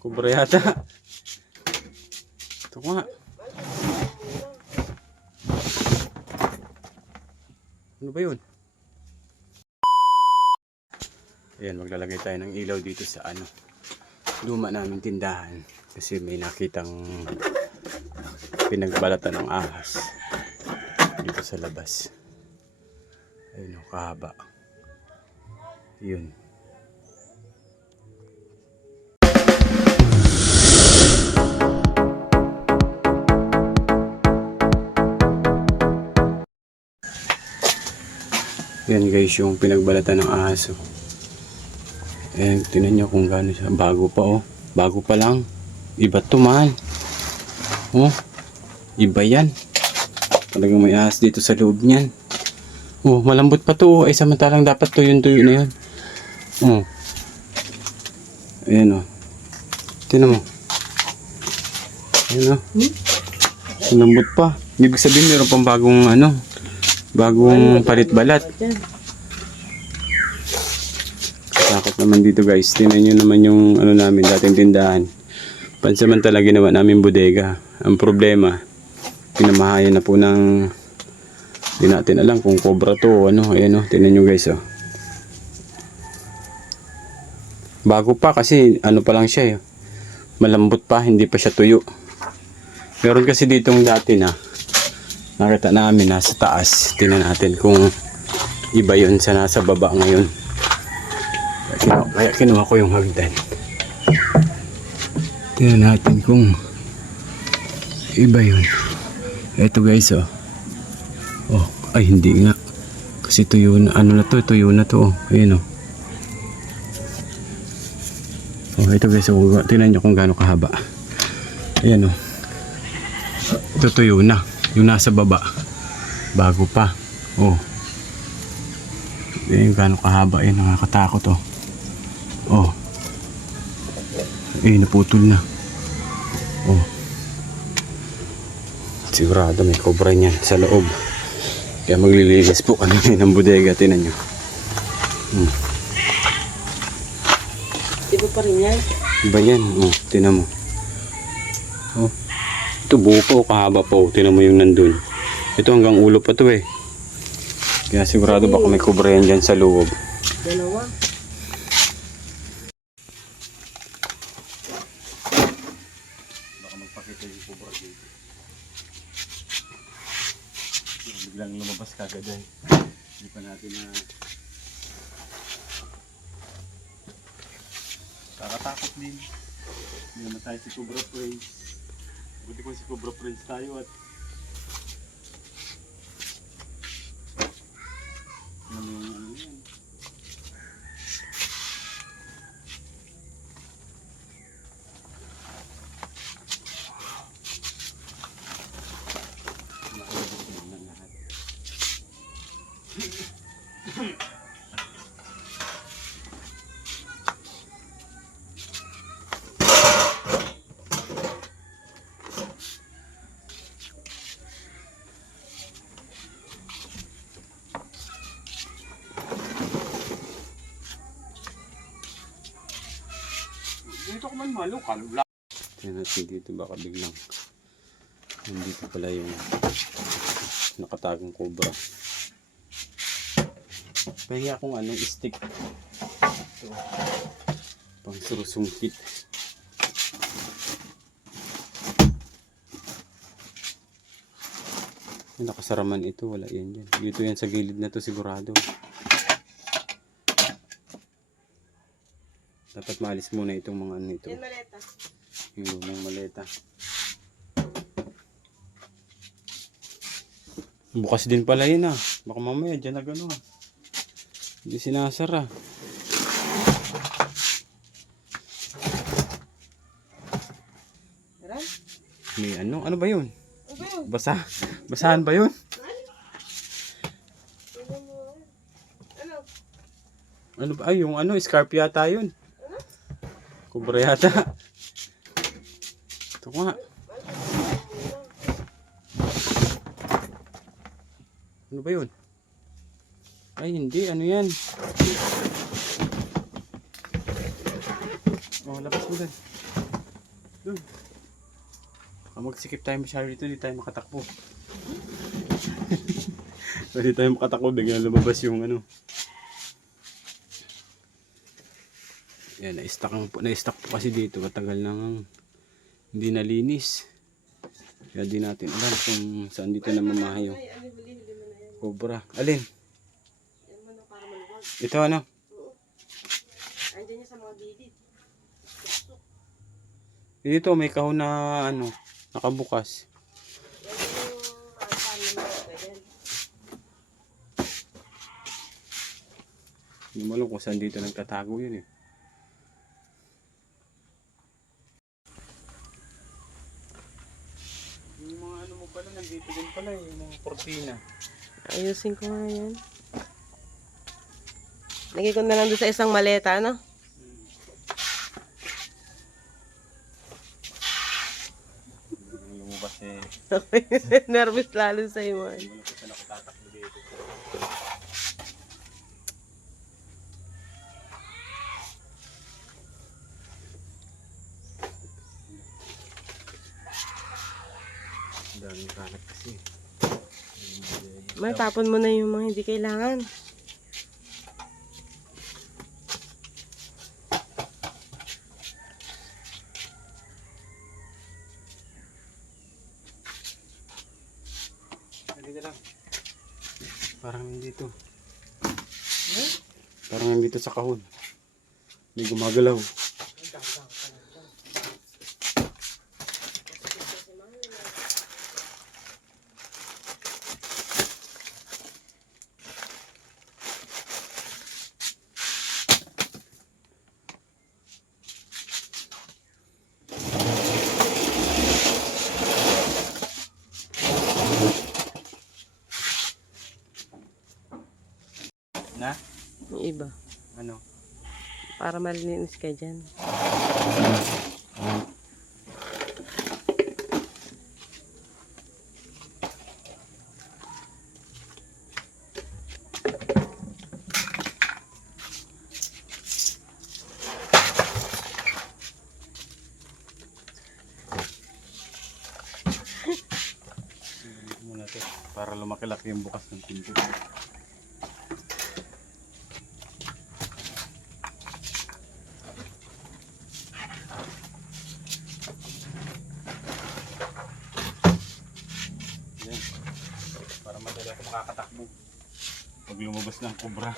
Kubra yata. Ito nga. Ano ba yun? Ayan, maglalagay tayo ng ilaw dito sa luma namin tindahan. Kasi may nakitang pinagbalatan ng ahas dito sa labas. Ayun o, kahaba. Yun. Yan guys, yung pinagbalatan ng aso. Ayan, tinan nyo kung gaano siya. Bago pa oh. Bago pa lang. Iba to man. Oh, iba yan. Talagang may ahas dito sa loob niyan. Oh, malambot pa to. Ay samantalang dapat tuyo na yun. Oh. Ayan oh. Tinan mo. Ayan oh. Malambot pa. Ibig sabihin meron pang bagong bagong palit-balat. Takot naman dito guys. Tingnan nyo naman yung namin dating tindahan. Pansamantala ginawa namin bodega. Ang problema, pinamahayan na po ng di natin alam kung cobra to o ano. Ayan o, tingnan nyo guys oh. Bago pa kasi pa lang siya eh. Malambot pa, hindi pa siya tuyo. Meron kasi ditong dati na nakita namin nasa taas. Tingnan natin kung iba yun sa nasa baba ngayon. Kaya kinuha ko yung hagdan. Tingnan natin kung iba yun. Eto guys oh. Oh, ay hindi nga. Kasi tuyo na, tuyo na to oh. Ayan oh. Oh, ito guys oh. Tingnan nyo kung gaano kahaba. Ayan oh. Ito tuyo na. Yung nasa baba bago pa oh. Eh gaano kahaba eh, nakakatakot oh. Oh eh naputol na oh. Sigurado may cobra niyan sa loob, kaya maglilinis po kami ng bodega. Tinan nyo iba pa rin yan. Iba yan oh. Tinan mo oh. Ito buo pa o kahaba pa o. Tinan mo yung nandun. Ito hanggang ulo pa to eh. Kaya sigurado baka may cobra yan dyan sa loob. Dalawa. Baka magpakita yung cobra dito. Biglang lumabas kagad eh. Hindi pa natin na kakatakot din. Hindi naman tayo si Cobra Prince. Buti kung si Cobra Prince tayo at yan. Dito ko man malo, kalula. Tingnan natin dito baka biglang nandito pala yung nakatagong cobra. Pahinga akong stick. Ito. Pang surusungkit. Nakasaraman ito, wala yan dyan. Dito yan sa gilid na to sigurado. Dapat maalis muna itong mga ito. Yan maleta. Yung lumang maleta. Bukas din pala yun ah. Baka mamaya dyan na gano'n ah. Hindi sinasara. May ano ba yun? Basahan ba yun? Ano ba? Ay, yung scarf yata yun. Cobra yata. Ito nga. Ano ba yun? Ay, hindi. Ano yan? Oh, labas mo dun. Doon. Baka magsikip tayo masyado dito, hindi tayo makatakbo. Hindi tayo makatakbo, biglang lumabas yung ano. Yan, na-stuck po kasi dito. Matagal nang hindi nalinis. Kaya di natin alam kung saan dito namamahay yung Ay, ano, huli-huli mo na yan. cobra. Alin? Yan mo na para maluwag. Ito ano? Oo. Andiyan niya sa mga gilid. Dito may kahon na ano, nakabukas. Yan yung paano naman ganyan. Hindi mo alam kung saan dito nagtatago yun eh. Yung mga ano mo pala, nandito din pala yung mga kortina. Ayusin ko nga yan. Lagay ko na lang doon sa isang maleta, no? Lumabas eh. Nervous lalo sa iwan. Hindi mo alam kung saan ako tatakbo dito. Ang daming kalat kasi. May tapon mo na yung mga hindi kailangan. Halika lang. Parang nandito. Parang nandito sa kahon. May gumagalaw. Na? Yung iba. Ano? Para malinis ka dyan. Muna to. Para lumaki-laki yung bukas ng pinto. Yan. Para madali ako makakatakbo. Pag lumabas ng cobra.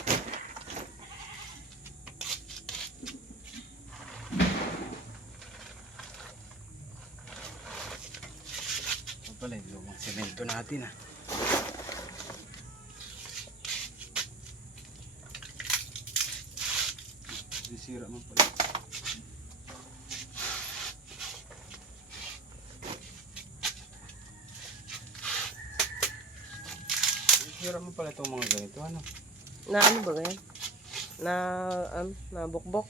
Ito pala yung lumang semento natin ah. Sisira man pala. Sisira man pala itong mga ganito ano. Na ano ba ganyan? Na bukbok.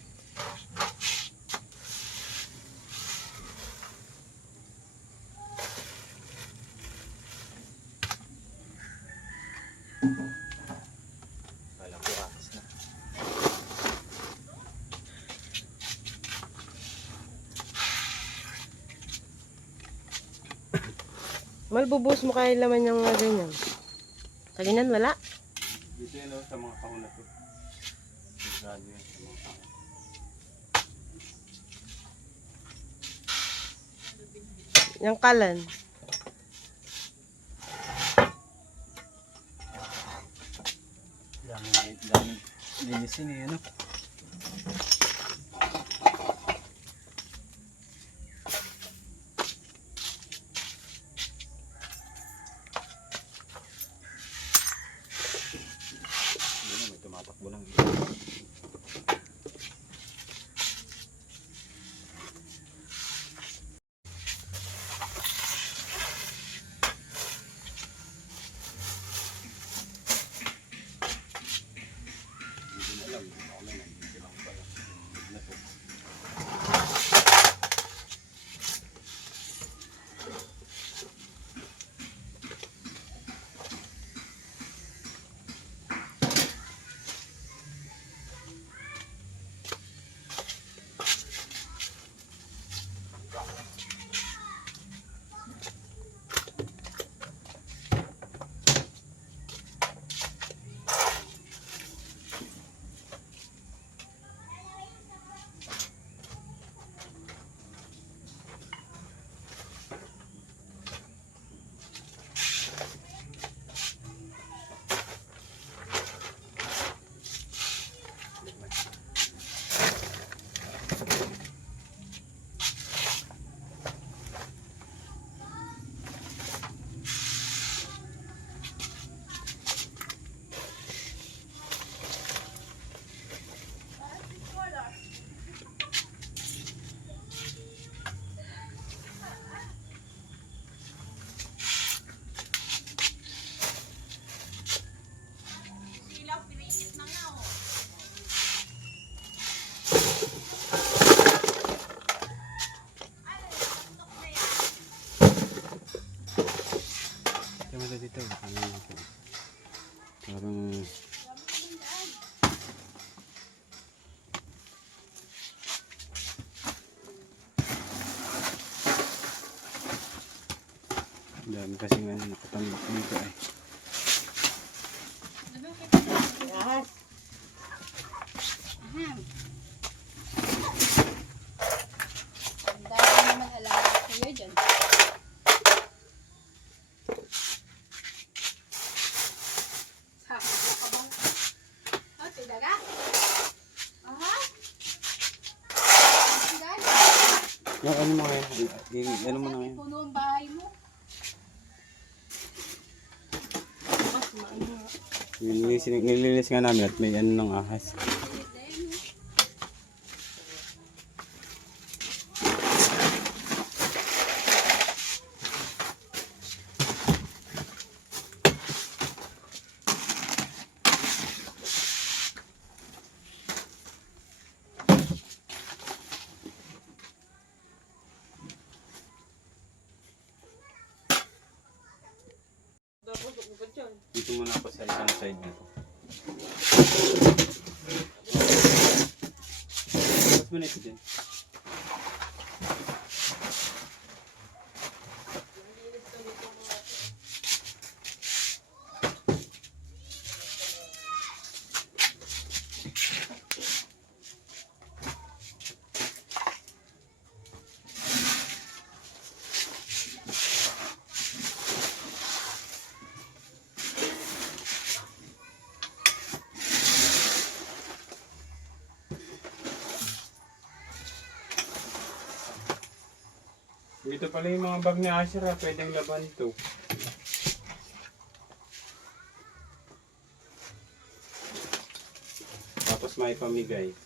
Kala ko akas na. Malbubus mo kaya laman yung mga ganyan. Kaginan wala. Dito yan oh, sa mga kahon na to. Sigurado yan sa mga kahon. Yung kalan. Daming linisin eh ano. Hindi na, may tumatakbo lang. Hindi na lang, Kaya mo dito. Parang... Dami kasi nga nakatambak dito ay. Ahas. Ang dami naman alaga kuya dyan. Saka ka bang? Oh, tidaga? Aha? Tidaga? Yung ano mo ngayon? Ano mo na ngayon? Puno ang bahay mo. Mas maano nga. Nililis nga namin at may ano ng ahas. Tapos ako pa dyan. Dito muna ako sa isang side nito. Tapos mo na ito dyan. Dito pala yung mga bag ni Asher ha, pwedeng laban to. Tapos may pamigay.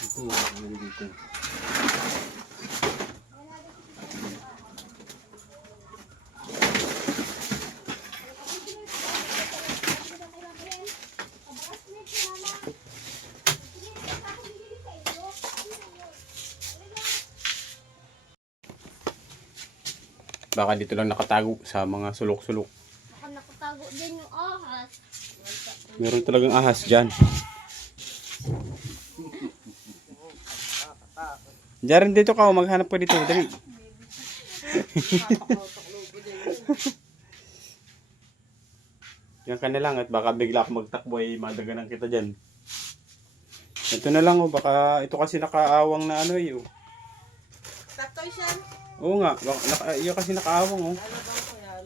Ito, dito. Baka dito lang nakatago sa mga sulok-sulok. Baka nakatago din yung ahas. Meron talagang ahas dyan. Diyan dito ka, maghanap ka dito. Dali. Yan ka na lang at baka bigla ka magtakbo ay madaganan kita dyan. Ito na lang oh, baka ito kasi nakaawang na ano eh. Oh. Taktoy siya. Oo nga, yung kasi nakaawang oh. Ano bang ko yan?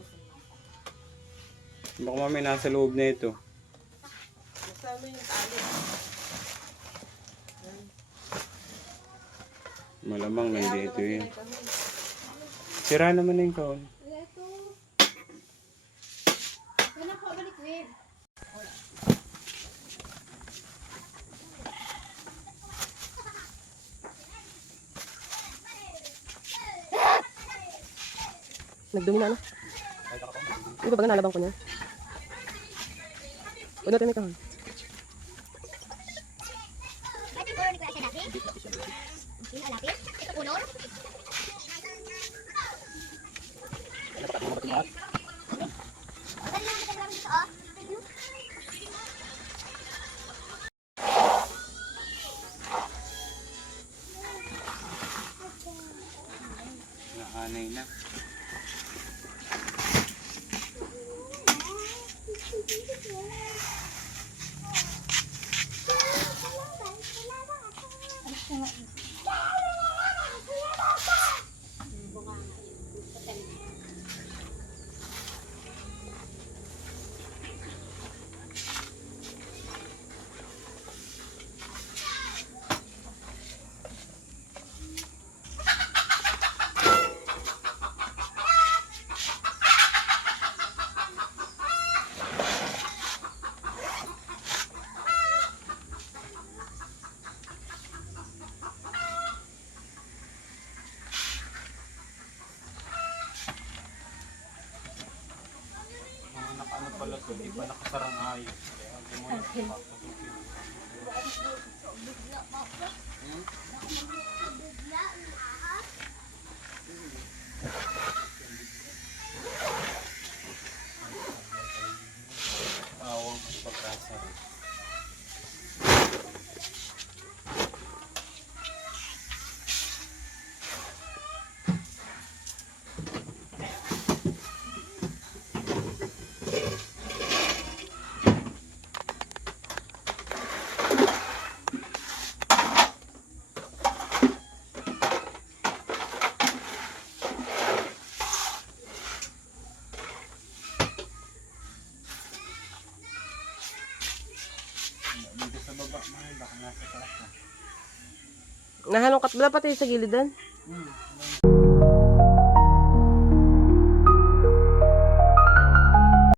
Baka mamaya nasa loob na ito. Kasama yung tali. Malamang nandito yun. Sira naman na yung kaon. Ito. Yan ako, balik Win. Nagdumi na ano. Hindi ba baga nalabang ko niya? Unutin mo kahon. Ito ko ni Kuya Sinabi. Inalapit. Ito punol. Dali lang kita grabe dito, oh. Naanay na. Nakaano pala to, di pa nakasarang ayos. Kaya hindi mo yung papasukin. Awang pagkasa rin. Dito sa baba, mahal, baka nasa taas na. Nahalongkat ba pati sa gilid doon?